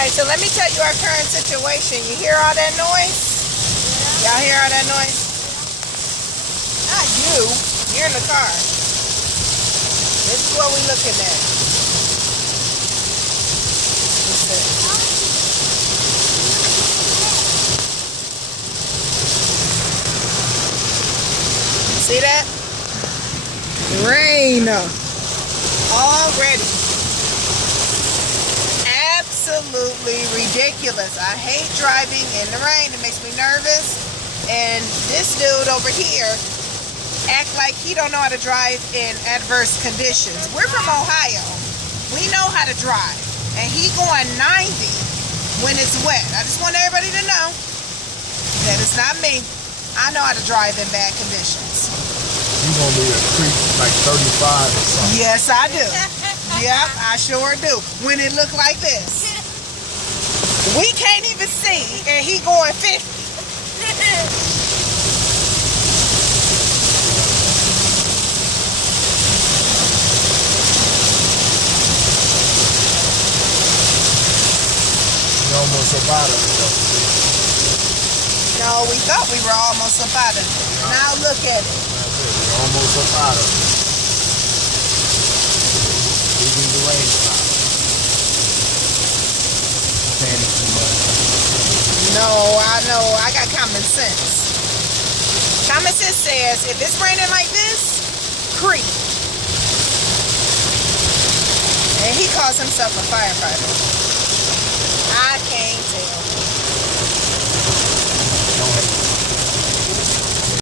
Alright, so let me tell you our current situation. You hear all that noise? Y'all hear all that noise? Not you. You're in the car. This is what we looking at. What's this? See that? Rain already. Absolutely ridiculous. I hate driving in the rain. It makes me nervous. And this dude over here act like he don't know how to drive in adverse conditions. We're from Ohio. We know how to drive. And he going 90 when it's wet. I just want everybody to know that it's not me. I know how to drive in bad conditions. You gonna be a creep like 35 or something. Yes, I do. Yep, I sure do. When it look like this. We can't even see, and he going 50. You almost about it. No, we thought we were almost up out of it. Now look at it. You're almost up out of it. Even the rain stop. Panic too much. No, I know. I got common sense. Common sense says if it's raining like this, creep. And he calls himself a firefighter. I can't tell.